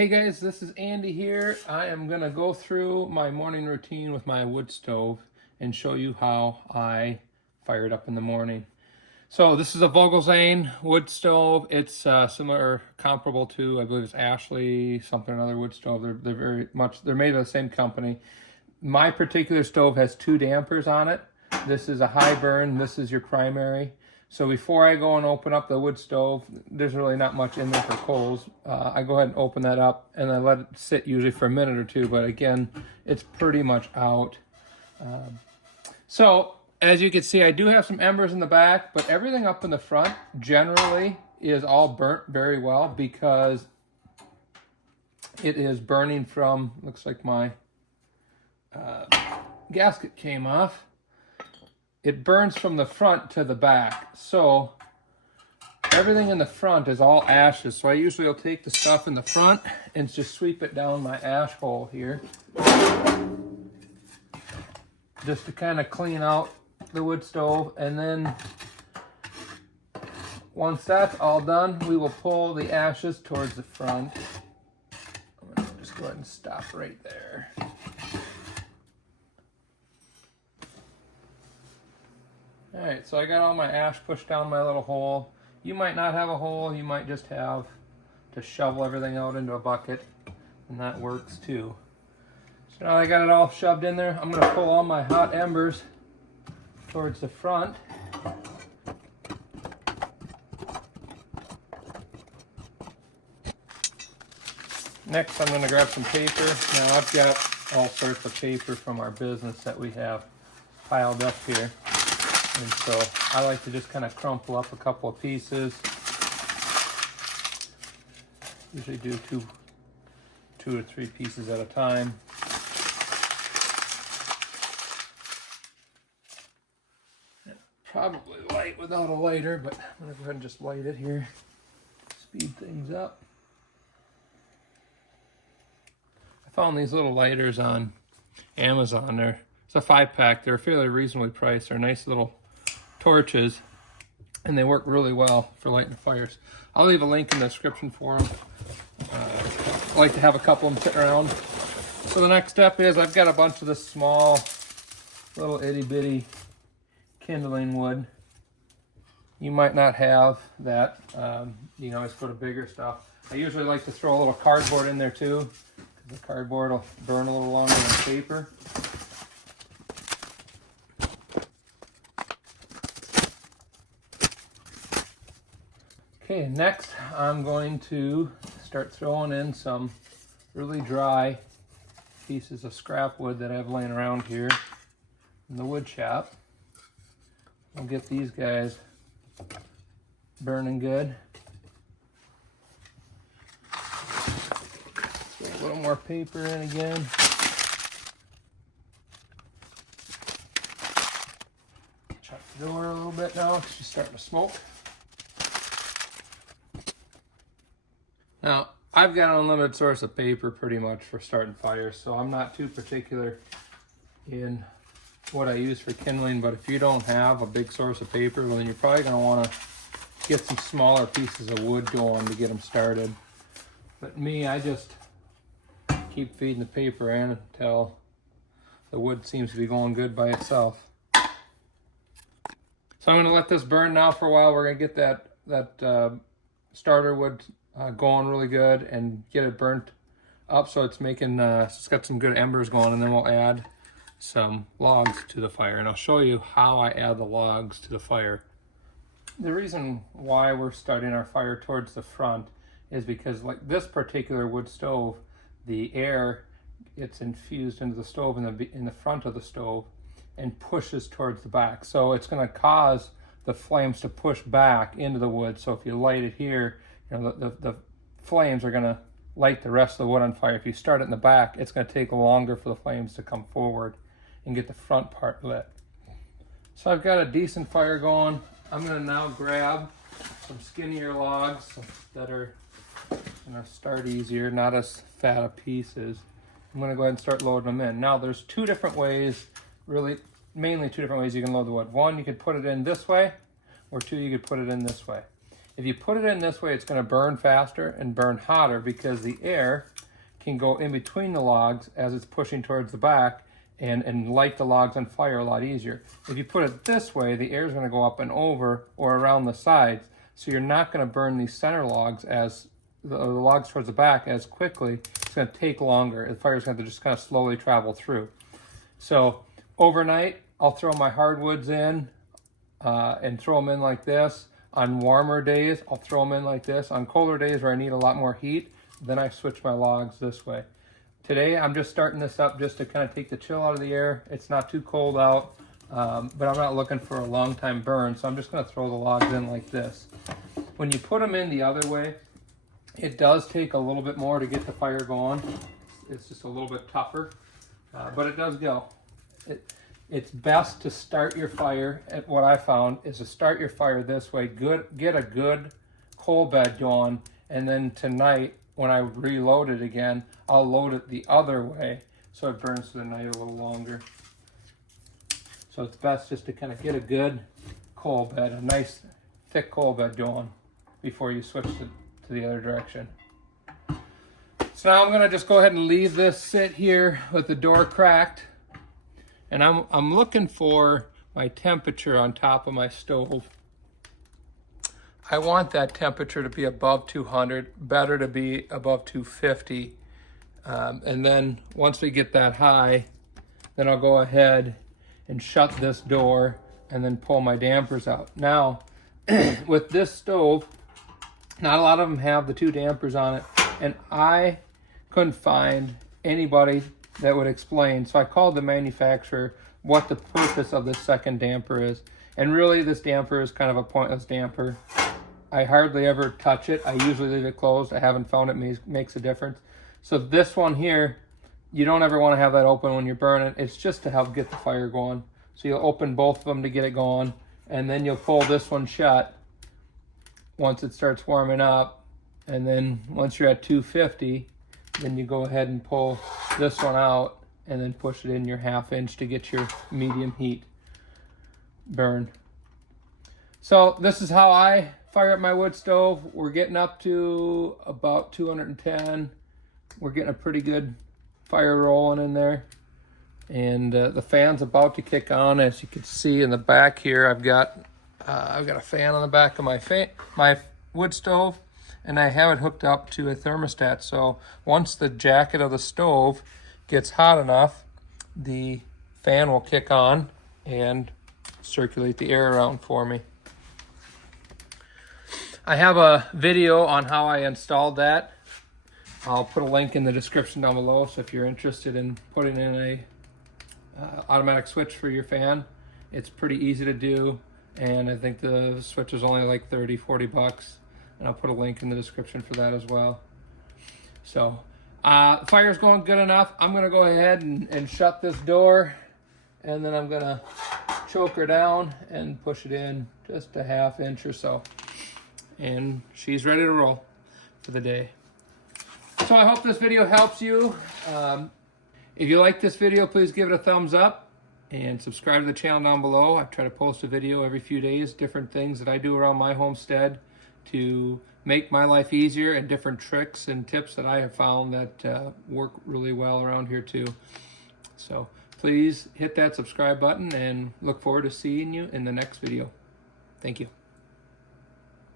Hey guys, this is Andy here. I am going to go through my morning routine with my wood stove and show you how I fire it up in the morning. So this is a Vogelzang wood stove. It's similar, comparable to, I believe it's Ashley, something another wood stove. They're made by the same company. My particular stove has two dampers on it. This is a high burn, this is your primary. So before I go and open up the wood stove, there's really not much in there for coals. I go ahead and open that up and I let it sit usually for a minute or two, but again, it's pretty much out. So as you can see, I do have some embers in the back, but everything up in the front generally is all burnt very well because it is burning from, looks like my gasket came off. It burns from the front to the back. So everything in the front is all ashes. So I usually will take the stuff in the front and just sweep it down my ash hole here. Just to kind of clean out the wood stove. And then once that's all done, we will pull the ashes towards the front. I'm gonna just go ahead and stop right there. Alright, so I got all my ash pushed down my little hole. You might not have a hole, you might just have to shovel everything out into a bucket, and that works too. So now I got it all shoved in there. I'm going to pull all my hot embers towards the front. Next I'm going to grab some paper. Now I've got all sorts of paper from our business that we have piled up here. And so I like to just kind of crumple up a couple of pieces. Usually do two or three pieces at a time. Probably light without a lighter, but I'm gonna go ahead and just light it here. Speed things up. I found these little lighters on Amazon. It's a 5-pack. They're fairly reasonably priced. They're nice little torches, and they work really well for lighting fires. I'll leave a link in the description for them. I like to have a couple of them sitting around. So the next step is I've got a bunch of this small little itty bitty kindling wood. You might not have that. You can always put a bigger stuff. I usually like to throw a little cardboard in there too, because the cardboard will burn a little longer than paper. Okay, next I'm going to start throwing in some really dry pieces of scrap wood that I have laying around here in the wood shop. I'll get these guys burning good. Throw a little more paper in again. Shut the door a little bit now because she's starting to smoke. Now, I've got an unlimited source of paper pretty much for starting fires, so I'm not too particular in what I use for kindling, but if you don't have a big source of paper, well, then you're probably going to want to get some smaller pieces of wood going to get them started. But me, I just keep feeding the paper in until the wood seems to be going good by itself. So I'm going to let this burn now for a while. We're going to get that starter wood going really good and get it burnt up so it's making it's got some good embers going, and then we'll add some logs to the fire, and I'll show you how I add the logs to the fire. The reason why we're starting our fire towards the front is because, like this particular wood stove, the air gets infused into the stove in the front of the stove and pushes towards the back, so it's going to cause the flames to push back into the wood. So if you light it here, you know, the flames are going to light the rest of the wood on fire. If you start it in the back, it's going to take longer for the flames to come forward and get the front part lit. So I've got a decent fire going. I'm going to now grab some skinnier logs that are going to start easier, not as fat of pieces. I'm going to go ahead and start loading them in. Now there's two different ways, really mainly two different ways you can load the wood. One, you could put it in this way, or two, you could put it in this way. If you put it in this way, it's going to burn faster and burn hotter because the air can go in between the logs as it's pushing towards the back and light the logs on fire a lot easier. If you put it this way, the air is going to go up and over or around the sides, so you're not going to burn these center logs as the logs towards the back as quickly. It's going to take longer. The fire is going to just kind of slowly travel through. So overnight, I'll throw my hardwoods in and throw them in like this. On warmer days, I'll throw them in like this. On colder days where I need a lot more heat, then I switch my logs this way. Today, I'm just starting this up just to kind of take the chill out of the air. It's not too cold out, but I'm not looking for a long time burn, so I'm just going to throw the logs in like this. When you put them in the other way, it does take a little bit more to get the fire going. It's just a little bit tougher, but it does go. It's best to start your fire, what I found is to start your fire this way, get a good coal bed going, and then tonight, when I reload it again, I'll load it the other way so it burns through the night a little longer. So it's best just to kind of get a good coal bed, a nice thick coal bed going before you switch to the other direction. So now I'm gonna just go ahead and leave this sit here with the door cracked. And I'm looking for my temperature on top of my stove. I want that temperature to be above 200, better to be above 250. And then once we get that high, then I'll go ahead and shut this door and then pull my dampers out. Now, with this stove, not a lot of them have the 2 dampers on it, and I couldn't find anybody that would explain. So I called the manufacturer what the purpose of this second damper is. And really, this damper is kind of a pointless damper. I hardly ever touch it. I usually leave it closed. I haven't found it makes a difference. So this one here, you don't ever want to have that open when you're burning. It's just to help get the fire going. So you'll open both of them to get it going, and then you'll pull this one shut once it starts warming up. And then once you're at 250, then you go ahead and pull this one out and then push it in your 1/2 inch to get your medium heat burn. So this is how I fire up my wood stove. We're getting up to about 210. We're getting a pretty good fire rolling in there. And the fan's about to kick on. As you can see in the back here, I've got a fan on the back of my wood stove, and I have it hooked up to a thermostat. So once the jacket of the stove gets hot enough, the fan will kick on and circulate the air around for me. I have a video on how I installed that. I'll put a link in the description down below, so if you're interested in putting in a automatic switch for your fan, it's pretty easy to do, and I think the switch is only like 30-40 bucks, and I'll put a link in the description for that as well. So the fire's going good enough. I'm gonna go ahead and shut this door, and then I'm gonna choke her down and push it in just a 1/2 inch or so, and she's ready to roll for the day. So I hope this video helps you. If you like this video, please give it a thumbs up and subscribe to the channel down below. I try to post a video every few days, different things that I do around my homestead to make my life easier, and different tricks and tips that I have found that work really well around here too. So please hit that subscribe button, and look forward to seeing you in the next video. Thank you.